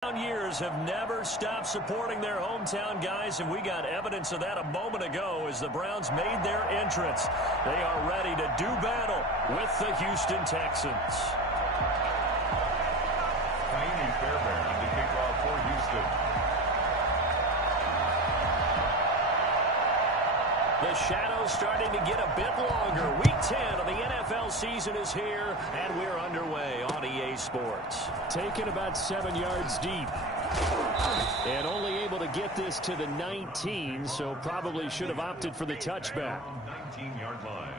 Years have never stopped supporting their hometown guys, and we got evidence of that a moment ago as the Browns made their entrance. They are ready to do battle with the Houston Texans. Tiny Fairbairn to kick off for Houston. The shadow's starting to get a bit longer. Week 10 of the NFL season is here, and we're underway on EA Sports. Taken about 7 yards deep. And only able to get this to the 19, so probably should have opted for the touchback. 19-yard line.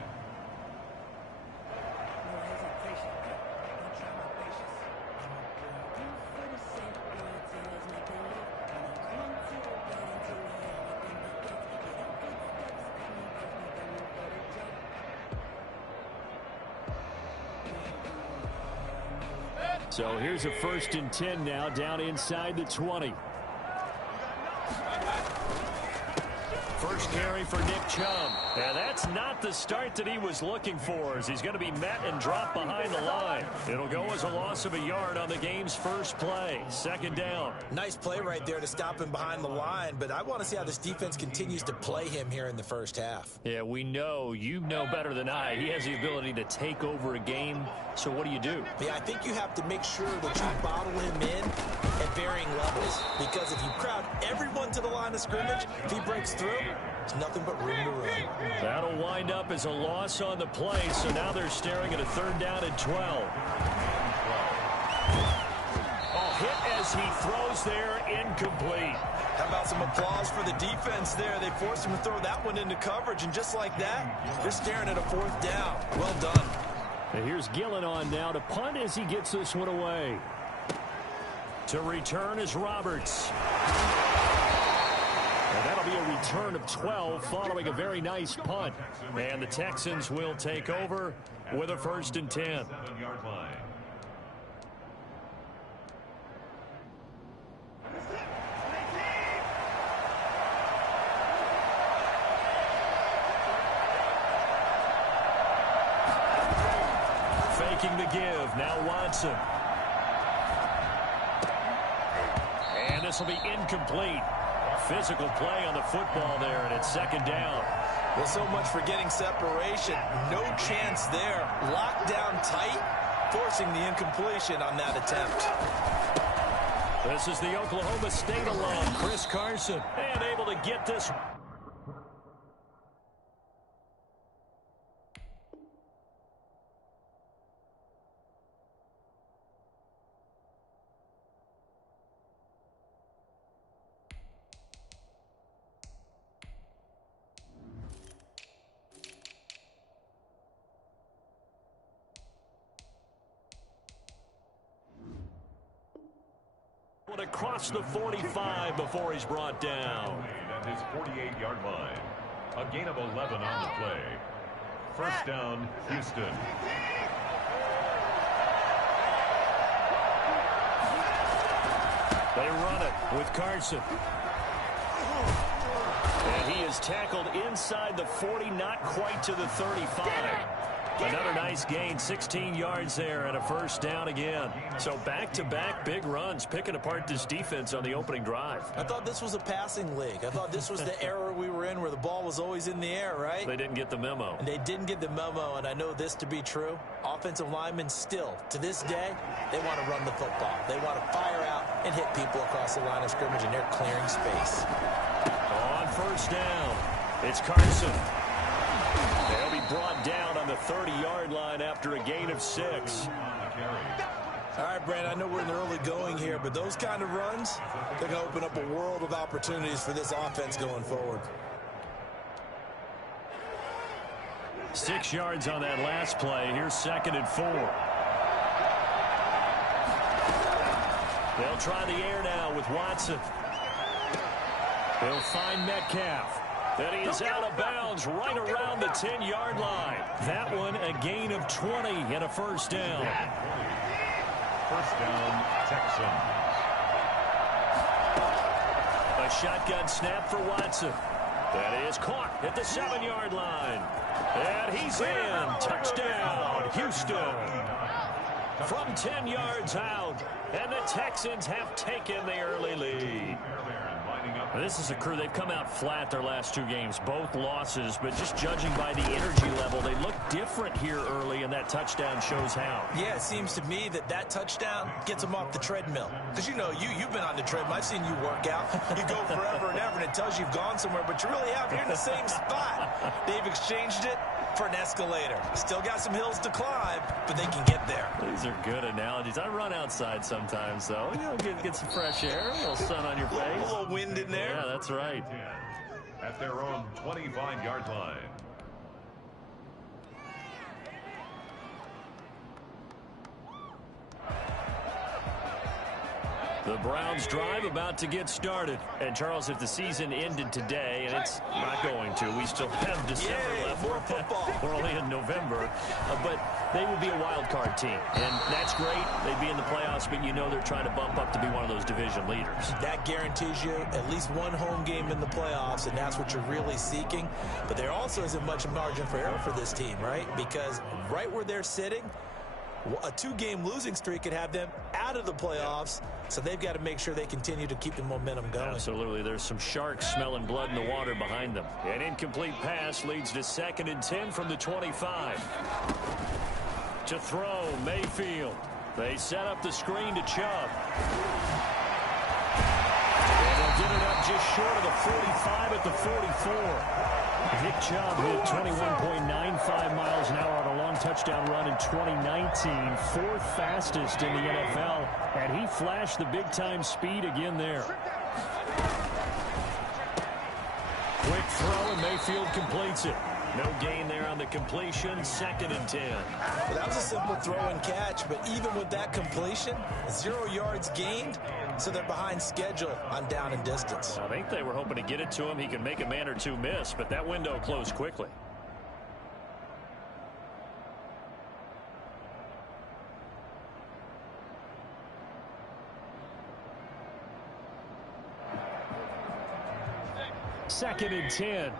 So here's a 1st and 10 now, down inside the 20. First carry for Nick Chubb. And that's not the start that he was looking for, as he's going to be met and dropped behind the line. It'll go as a loss of a yard on the game's first play. 2nd down. Nice play right there to stop him behind the line, but I want to see how this defense continues to play him here in the first half. Yeah, we know. You know better than I. He has the ability to take over a game. So what do you do? Yeah, I think you have to make sure that you bottle him in at varying levels, because if you crowd everyone to the line of scrimmage, if he breaks through, there's nothing but room to run. That'll wind up as a loss on the play, so now they're staring at a 3rd down and 12. Oh, hit as he throws there, incomplete. How about some applause for the defense there? They forced him to throw that one into coverage, and just like that, they're staring at a 4th down. Well done. And here's Gillen on now to punt as he gets this one away. To return is Roberts. And that'll be a return of 12 following a very nice punt. And the Texans will take over with a 1st and 10. 7-yard line. Faking the give. Now Watson. And this will be incomplete. Physical play on the football there, and it's 2nd down. Well, so much for getting separation. No chance there. Locked down tight, forcing the incompletion on that attempt. This is the Oklahoma State alum, Chris Carson, and able to get this. Across the 45 before he's brought down. At his 48-yard line. A gain of 11 on the play. 1st down, Houston. They run it with Carson. And he is tackled inside the 40, not quite to the 35. Another nice gain, 16 yards there, and a 1st down again. So back-to-back big runs, picking apart this defense on the opening drive. I thought this was a passing league. I thought this was the era we were in where the ball was always in the air, right? They didn't get the memo. And they didn't get the memo, and I know this to be true. Offensive linemen still, to this day, they want to run the football. They want to fire out and hit people across the line of scrimmage, and they're clearing space. On 1st down, it's Carson. They'll be brought down on the 30-yard line after a gain of 6. All right, Brand, I know we're in the early going here, but those kind of runs, they're going to open up a world of opportunities for this offense going forward. 6 yards on that last play. Here's 2nd and 4. They'll try the air now with Watson. They'll find Metcalf. Then he is out of bounds right around the 10-yard line. That one a gain of 20 and a 1st down. 1st down, Texans. A shotgun snap for Watson. That is caught at the 7-yard line. And he's in. Touchdown, Houston. from 10 yards out. And the Texans have taken the early lead. This is a crew. They've come out flat their last two games, both losses, but just judging by the energy level, they look different here early, and that touchdown shows how. Yeah, it seems to me that touchdown gets them off the treadmill. Because, you know, you've been on the treadmill. I've seen you work out. You go forever and ever, and it tells you you've gone somewhere, but you really haven't. You're in the same spot. They've exchanged it for an escalator. Still got some hills to climb, but they can get there. These are good analogies. I run outside sometimes, though. You know, get some fresh air, a little sun on your face. A little wind in there. Yeah, that's right. At their own 25-yard line. The Browns drive about to get started. And, Charles, if the season ended today, and it's not going to, we still have December left. More football. We're only in November. But they would be a wild card team. And that's great. They'd be in the playoffs, but you know they're trying to bump up to be one of those division leaders. That guarantees you at least one home game in the playoffs, and that's what you're really seeking. But there also isn't much margin for error for this team, right? Because right where they're sitting, a two-game losing streak could have them out of the playoffs, so they've got to make sure they continue to keep the momentum going. Absolutely. There's some sharks smelling blood in the water behind them. An incomplete pass leads to 2nd and 10 from the 25. To throw, Mayfield. They set up the screen to Chubb. And they'll get it up just short of the 45 at the 44. Nick Chubb hit 21.95 miles an hour on a long touchdown run in 2019, fourth fastest in the NFL, and he flashed the big-time speed again there. Quick throw, and Mayfield completes it. No gain there on the completion, 2nd and 10. Well, that was a simple throw and catch, but even with that completion, 0 yards gained, so they're behind schedule on down and distance. I think they were hoping to get it to him. He could make a man or two miss, but that window closed quickly. Second and 10.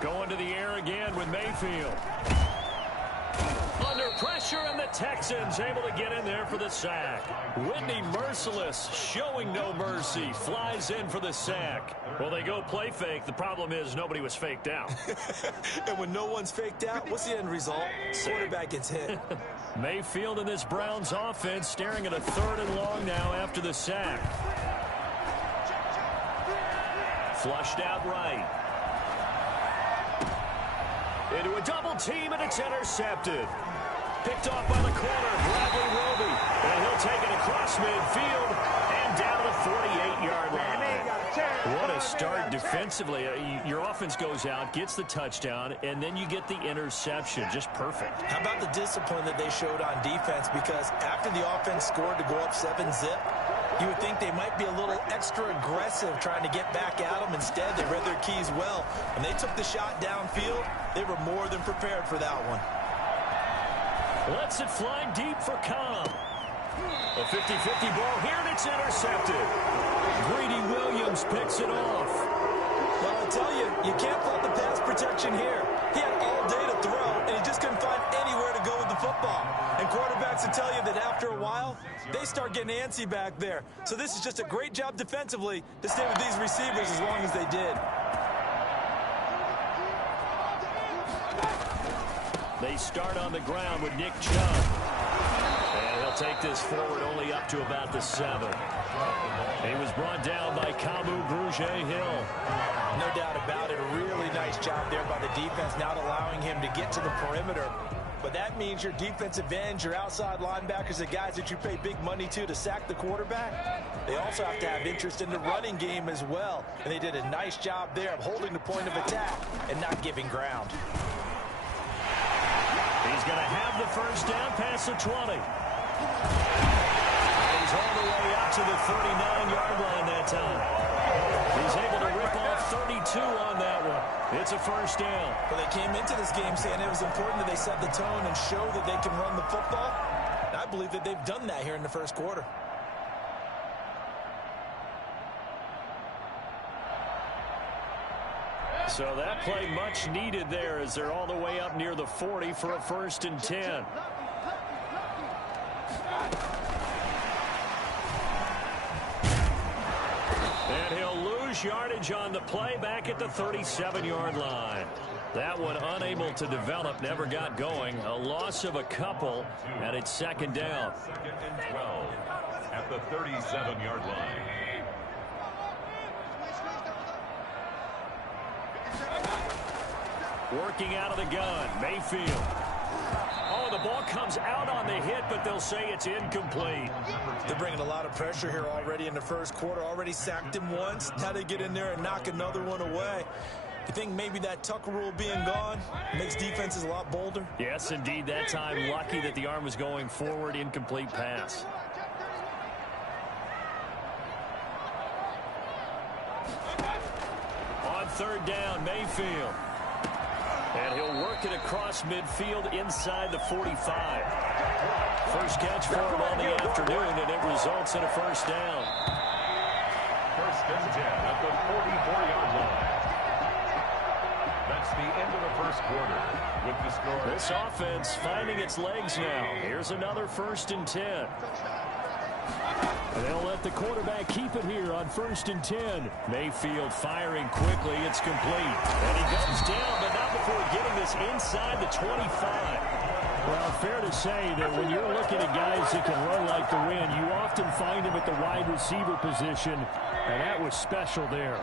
Going to the air again with Mayfield. Under pressure, and the Texans able to get in there for the sack. Whitney Merciless, showing no mercy, flies in for the sack. Well, they go play fake. The problem is nobody was faked out. And when no one's faked out, what's the end result? Quarterback gets hit. Mayfield in this Browns offense staring at a 3rd and long now after the sack. Flushed out right. Into a double team, and it's intercepted. Picked off by the corner, Bradley Roby. And he'll take it across midfield and down the 48-yard line. What a start defensively. Your offense goes out, gets the touchdown, and then you get the interception. Just perfect. How about the discipline that they showed on defense? Because after the offense scored to go up 7-zip, you would think they might be a little extra aggressive trying to get back at them. Instead, they read their keys well. When they took the shot downfield, they were more than prepared for that one. Lets it fly deep for Cobb. A 50-50 ball here, and it's intercepted. Greedy Williams picks it off. Well, I tell you, you can't fault the pass protection here. He had all day to throw, and he just couldn't find anywhere to go with the football. And quarterbacks will tell you that after a while, they start getting antsy back there. So this is just a great job defensively to stay with these receivers as long as they did. They start on the ground with Nick Chubb. And he'll take this forward only up to about the 7. He was brought down by Kamu Grugier-Hill. No doubt about it. A really nice job there by the defense, not allowing him to get to the perimeter. But that means your defensive ends, your outside linebackers, the guys that you pay big money to sack the quarterback, they also have to have interest in the running game as well. And they did a nice job there of holding the point of attack and not giving ground. He's going to have the first down past the 20. He's all the way out to the 39-yard line that time. He's able to rip off 32 on that one. It's a first down. Well, they came into this game saying it was important that they set the tone and show that they can run the football. And I believe that they've done that here in the first quarter. So that play much needed there as they're all the way up near the 40 for a 1st and 10. And he'll lose yardage on the play back at the 37-yard line. That one unable to develop, never got going. A loss of a couple, and it's 2nd down. 2nd and 12 at the 37-yard line. Working out of the gun, Mayfield. Oh, the ball comes out on the hit, but they'll say it's incomplete. They're bringing a lot of pressure here already in the first quarter. Already sacked him once. Now they get in there and knock another one away. You think maybe that Tucker rule being gone makes defenses a lot bolder? Yes, indeed. That time, lucky that the arm was going forward, incomplete pass. On 3rd down, Mayfield. And he'll work it across midfield inside the 45. First catch for him on the afternoon, and it results in a 1st down. 1st and 10 at the 44-yard line. That's the end of the first quarter with the score. This offense finding its legs now. Here's another 1st and 10. And they'll let the quarterback keep it here on 1st and 10. Mayfield firing quickly. It's complete. And he goes down, but not before getting this inside the 25. Well, fair to say that when you're looking at guys that can run like the wind, you often find them at the wide receiver position, and that was special there.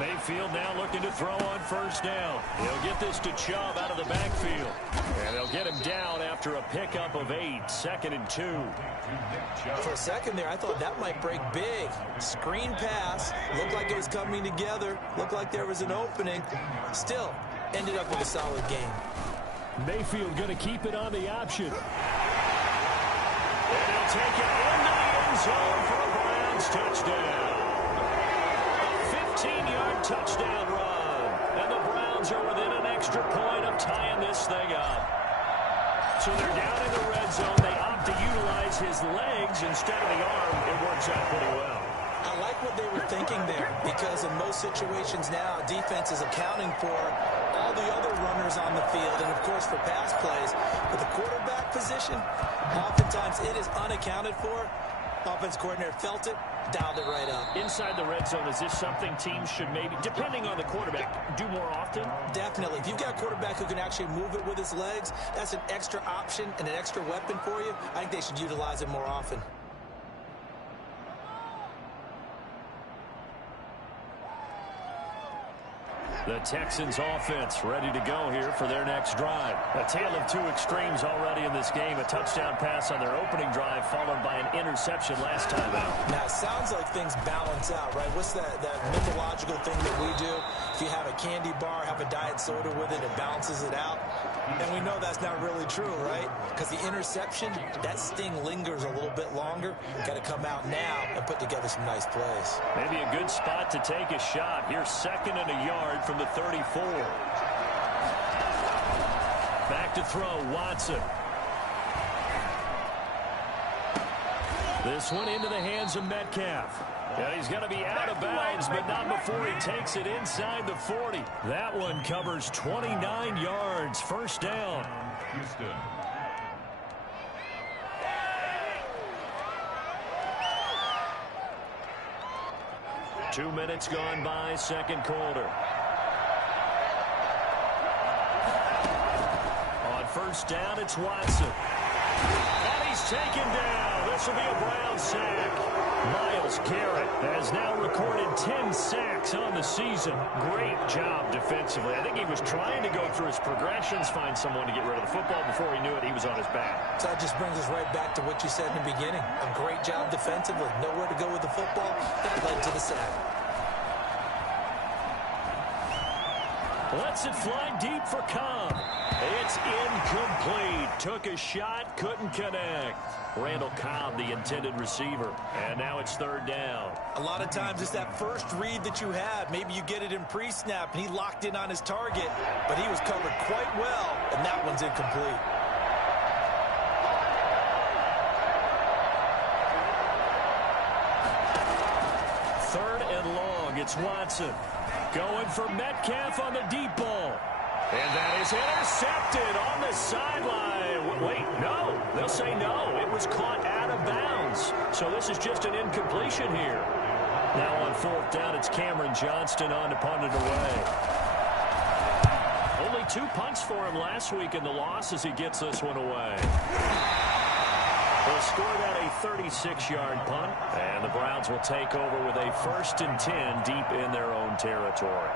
Mayfield now looking to throw on 1st down. He'll get this to Chubb out of the backfield. And they'll get him down after a pickup of 8. 2nd and 2. For a second there, I thought that might break big. Screen pass. Looked like it was coming together. Looked like there was an opening. Still, ended up with a solid game. Mayfield going to keep it on the option. And he'll take it into the end zone for a Browns touchdown. 15-yard touchdown run. And the Browns are within an extra point of tying this thing up. So they're down in the red zone. They opt to utilize his legs instead of the arm. It works out pretty well. I like what they were thinking there, because in most situations now, defense is accounting for all the other runners on the field and, of course, for pass plays. But the quarterback position, oftentimes it is unaccounted for. Offense coordinator felt it, dialed it right up. Inside the red zone, is this something teams should maybe, depending on the quarterback, do more often? Definitely. If you've got a quarterback who can actually move it with his legs, that's an extra option and an extra weapon for you. I think they should utilize it more often. The Texans offense ready to go here for their next drive. A tale of two extremes already in this game. A touchdown pass on their opening drive followed by an interception last time out. Now, it sounds like things balance out, right? What's that mythological thing that we do? If you have a candy bar, have a diet soda with it, it balances it out. And we know that's not really true, right? Because the interception, that sting lingers a little bit longer. Got to come out now and put together some nice plays. Maybe a good spot to take a shot. Here's 2nd and a yard from the 34. Back to throw, Watson. This one into the hands of Metcalf. Yeah, he's going to be out of bounds, but not before he takes it inside the 40. That one covers 29 yards. 1st down. Houston. Two minutes gone by, 2nd quarter. On 1st down, it's Watson. And he's taken down. This will be a Brown sack. Myles Garrett has now recorded 10 sacks on the season. Great job defensively. I think he was trying to go through his progressions, find someone to get rid of the football. Before he knew it, he was on his back. So that just brings us right back to what you said in the beginning. A great job defensively. Nowhere to go with the football. That led to the sack. Lets it fly deep for Cobb. It's incomplete. Took a shot, couldn't connect. Randall Cobb, the intended receiver. And now it's 3rd down. A lot of times it's that first read that you have. Maybe you get it in pre-snap, and he locked in on his target, but he was covered quite well, and that one's incomplete. It's Watson. Going for Metcalf on the deep ball. And that is intercepted on the sideline. Wait, no. They'll say no. It was caught out of bounds. So this is just an incompletion here. Now on fourth down, it's Cameron Johnston on to punt it away. Only 2 punts for him last week in the loss as he gets this one away. They'll score that a 36-yard punt, and the Browns will take over with a 1st and 10 deep in their own territory.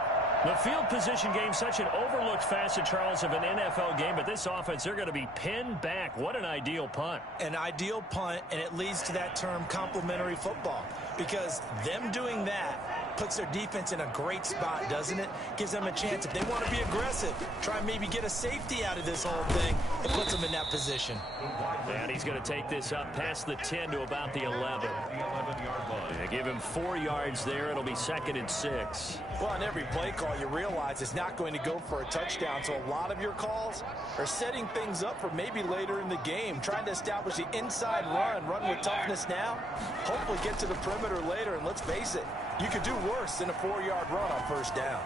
The field position game, such an overlooked facet, Charles, of an NFL game, but this offense, they're going to be pinned back. What an ideal punt. An ideal punt, and it leads to that term complementary football, because them doing that puts their defense in a great spot, doesn't it? Gives them a chance. If they want to be aggressive, try and maybe get a safety out of this whole thing, it puts them in that position. And he's going to take this up past the 10 to about the 11. They give him 4 yards there. It'll be 2nd and 6. Well, on every play call, you realize it's not going to go for a touchdown, so a lot of your calls are setting things up for maybe later in the game, trying to establish the inside run with toughness now, hopefully get to the perimeter later, and let's face it, you could do worse than a 4-yard run on 1st down.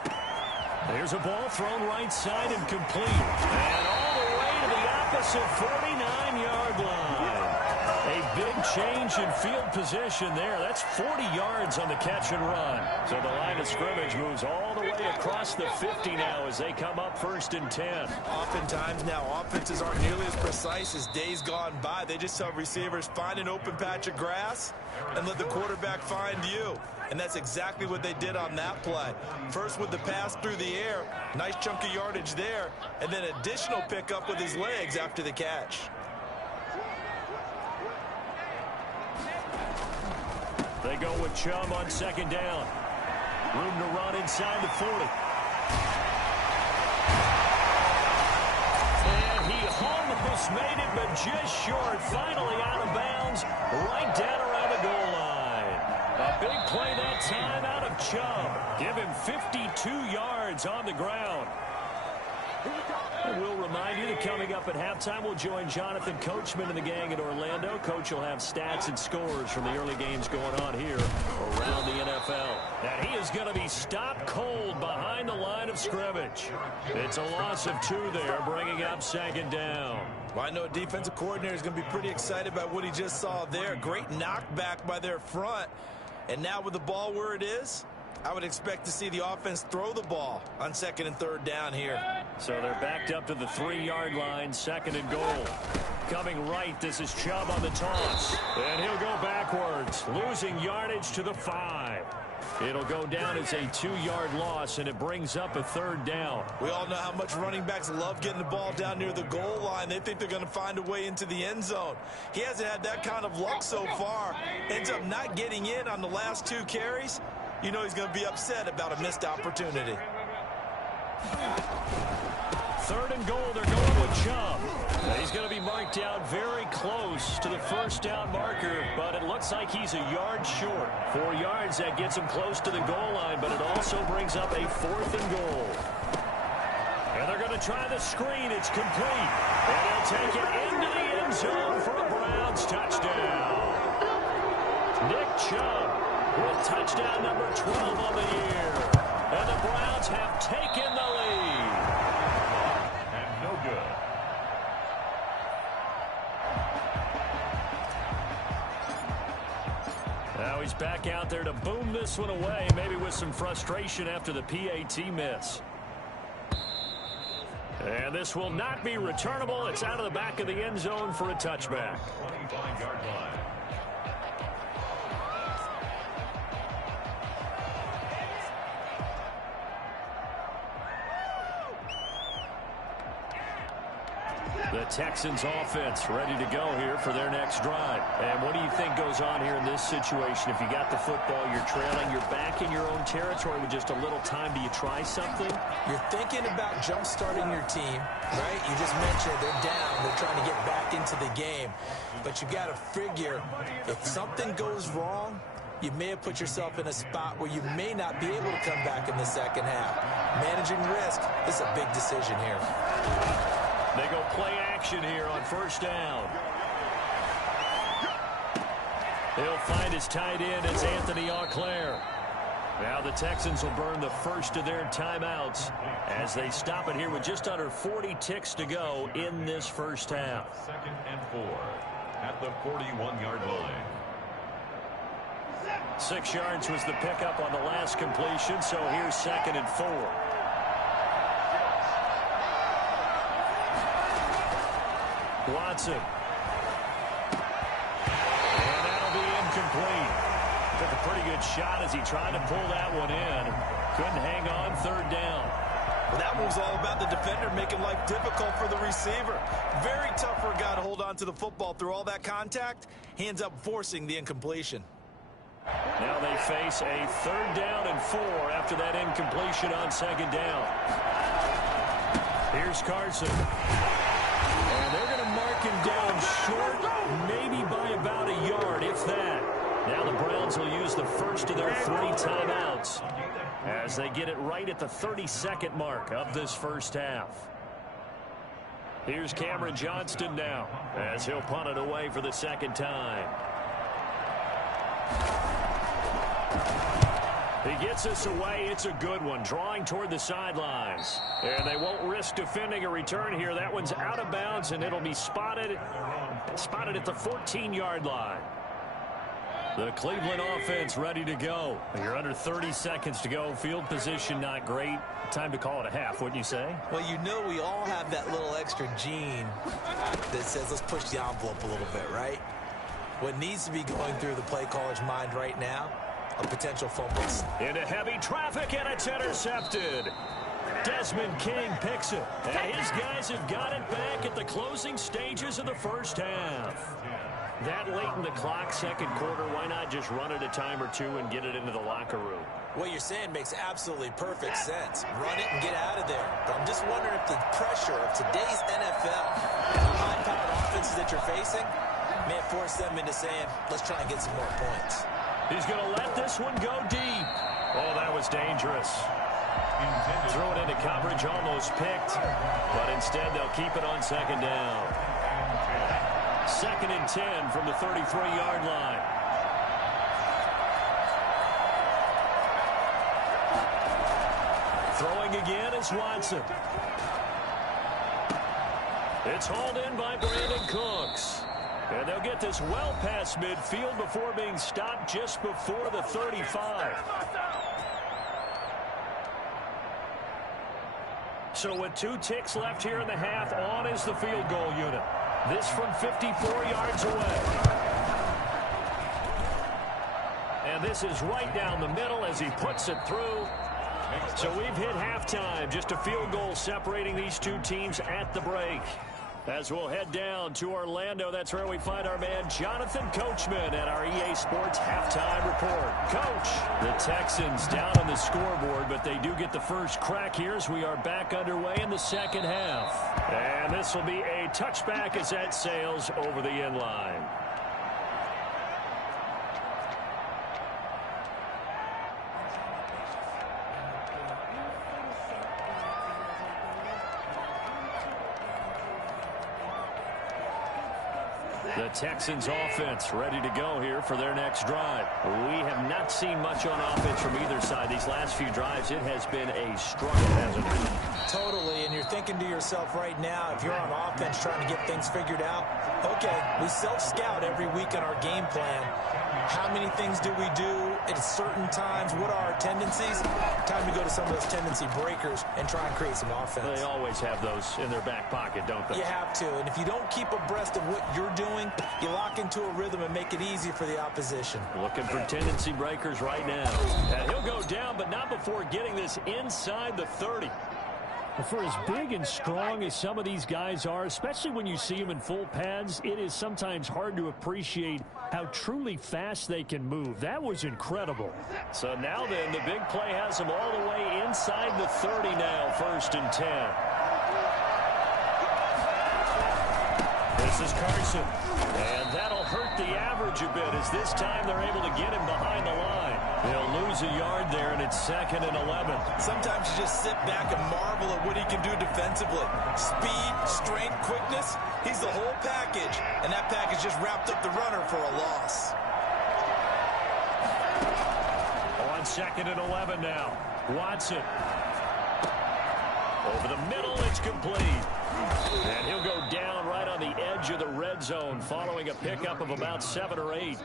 There's a ball thrown right side and complete. And all the way to the opposite 49-yard line. A big change in field position there. That's 40 yards on the catch and run. So the line of scrimmage moves all the way across the 50 now as they come up 1st and 10. Oftentimes now, offenses aren't nearly as precise as days gone by. They just tell receivers, find an open patch of grass and let the quarterback find you. And that's exactly what they did on that play. First with the pass through the air, nice chunk of yardage there, and then additional pickup with his legs after the catch. They go with Chubb on 2nd down. Room to run inside the 40. And he almost made it, but just short. Finally out of bounds, right down around the goal line. A big play that time out of Chubb. Give him 52 yards on the ground. And we'll remind you that coming up at halftime, we'll join Jonathan Coachman and the gang in Orlando. Coach will have stats and scores from the early games going on here around the NFL. And he is going to be stopped cold behind the line of scrimmage. It's a loss of 2 there, bringing up 2nd down. Well, I know a defensive coordinator is going to be pretty excited about what he just saw there. Great knockback by their front. And now with the ball where it is, I would expect to see the offense throw the ball on 2nd and 3rd down here. So they're backed up to the 3-yard line, 2nd and goal. Coming right, this is Chubb on the toss. And he'll go backwards, losing yardage to the 5. It'll go down as a 2-yard loss, and it brings up a 3rd down. We all know how much running backs love getting the ball down near the goal line. They think they're going to find a way into the end zone. He hasn't had that kind of luck so far. Ends up not getting in on the last 2 carries. You know he's going to be upset about a missed opportunity. 3rd and goal, they're going with Chubb. He's going to be marked out very close to the 1st down marker, but it looks like he's a yard short. 4 yards, that gets him close to the goal line, but it also brings up a 4th and goal. And they're going to try the screen. It's complete. And they'll take it into the end zone for a Browns touchdown. Nick Chubb with touchdown number 12 on the year. And the Browns have taken the lead. And no good. Now he's back out there to boom this one away, maybe with some frustration after the PAT miss. And this will not be returnable. It's out of the back of the end zone for a touchback. 25-yard line. The Texans offense ready to go here for their next drive. And what do you think goes on here in this situation? If you got the football, you're trailing, you're back in your own territory with just a little time. Do you try something? You're thinking about jump-starting your team, right? You just mentioned they're down. They're trying to get back into the game. But you got to figure if something goes wrong, you may have put yourself in a spot where you may not be able to come back in the second half. Managing risk is a big decision here. They go play action here on 1st down. He'll find his tight end. It's Anthony Auclair. Now the Texans will burn the first of their timeouts as they stop it here with just under 40 ticks to go in this first half. 2nd and 4 at the 41-yard line. 6 yards was the pickup on the last completion, so here's 2nd and 4. Watson. And that'll be incomplete. Took a pretty good shot as he tried to pull that one in. Couldn't hang on 3rd down. Well, that move's all about the defender making life difficult for the receiver. Very tough for a guy to hold on to the football through all that contact. He ends up forcing the incompletion. Now they face a 3rd down and 4 after that incompletion on 2nd down. Here's Carson. And they're going to mark him down short, maybe by about a yard, if that. Now the Browns will use the first of their 3 timeouts as they get it right at the 32nd mark of this first half. Here's Cameron Johnston now as he'll punt it away for the 2nd time. He gets us away. It's a good one, drawing toward the sidelines. And they won't risk defending a return here. That one's out of bounds, and it'll be spotted at the 14-yard line. The Cleveland offense ready to go. You're under 30 seconds to go. Field position not great. Time to call it a half, wouldn't you say? Well, you know we all have that little extra gene that says let's push the envelope a little bit, right? What needs to be going through the play caller's mind right now, a potential fumble. Into heavy traffic, and it's intercepted. Desmond King picks it. And his guys have got it back at the closing stages of the first half. That late in the clock, 2nd quarter, why not just run it a time or two and get it into the locker room? What you're saying makes absolutely perfect sense. Run it and get out of there. But I'm just wondering if the pressure of today's NFL, the high-powered offenses that you're facing, may force them into saying, let's try and get some more points. He's going to let this one go deep. Oh, that was dangerous. Throw it into coverage, almost picked. But instead, they'll keep it on 2nd down. 2nd and 10 from the 33-yard line. Throwing again is Watson. It's hauled in by Brandon Cooks. And they'll get this well past midfield before being stopped just before the 35. So with 2 ticks left here in the half, on is the field goal unit. This from 54 yards away. And this is right down the middle as he puts it through. So we've hit halftime. Just a field goal separating these 2 teams at the break. As we'll head down to Orlando, that's where we find our man Jonathan Coachman at our EA Sports Halftime Report. Coach, the Texans down on the scoreboard, but they do get the first crack here as we are back underway in the 2nd half. And this will be a touchback as that sails over the end line. The Texans offense ready to go here for their next drive. We have not seen much on offense from either side. These last few drives, it has been a struggle, hasn't it? Totally, and you're thinking to yourself right now, if you're on offense trying to get things figured out, okay, we self-scout every week on our game plan. How many things do we do at certain times? What are our tendencies? Time to go to some of those tendency breakers and try and create some offense. They always have those in their back pocket, don't they? You have to, and if you don't keep abreast of what you're doing, you lock into a rhythm and make it easy for the opposition. Looking for tendency breakers right now. And he'll go down, but not before getting this inside the 30. For as big and strong as some of these guys are, especially when you see them in full pads, it is sometimes hard to appreciate how truly fast they can move. That was incredible. So now then, the big play has them all the way inside the 30 now, 1st and 10. This is Carson. And that'll hurt the average a bit as this time they're able to get him behind the line. They'll lose a yard there, and it's 2nd and 11. Sometimes you just sit back and marvel at what he can do defensively. Speed, strength, quickness, he's the whole package. And that package just wrapped up the runner for a loss. On on 2nd and 11 now. Watson. Over the middle, it's complete. And he'll go down right on the edge of the red zone following a pickup of about 7 or 8.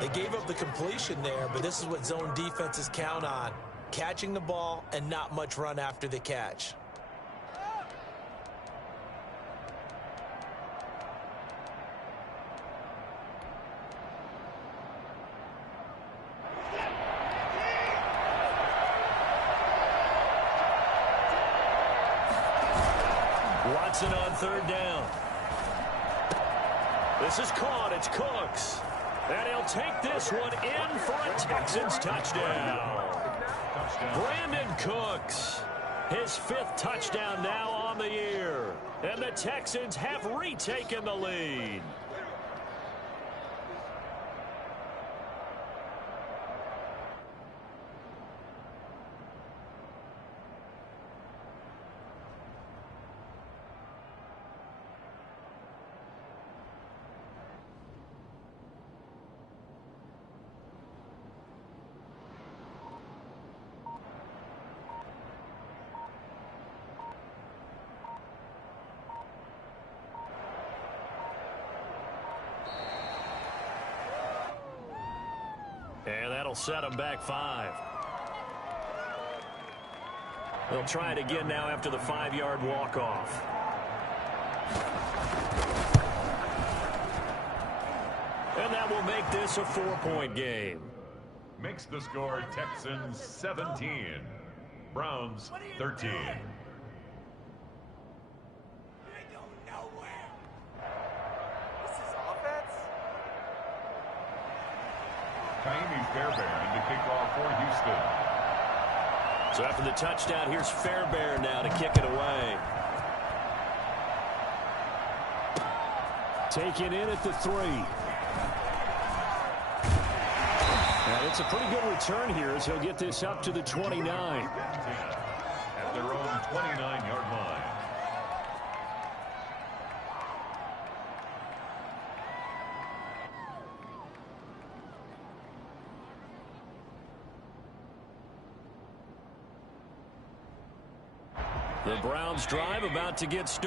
They gave up the completion there, but this is what zone defenses count on. Catching the ball and not much run after the catch. Watson on 3rd down. This is caught. It's Cooks. And he'll take this one in for a Texans touchdown. Brandon Cooks, his 5th touchdown now on the year. And the Texans have retaken the lead. And that'll set them back 5. They'll try it again now after the 5-yard walk-off. And that will make this a 4-point game. Makes the score Texans 17. Browns 13. Fairbairn to kick off for Houston. So after the touchdown, here's Fairbairn now to kick it away. Taken in at the 3. And it's a pretty good return here as he'll get this up to the 29. At their own 29-yard line. The Browns drive about to get started.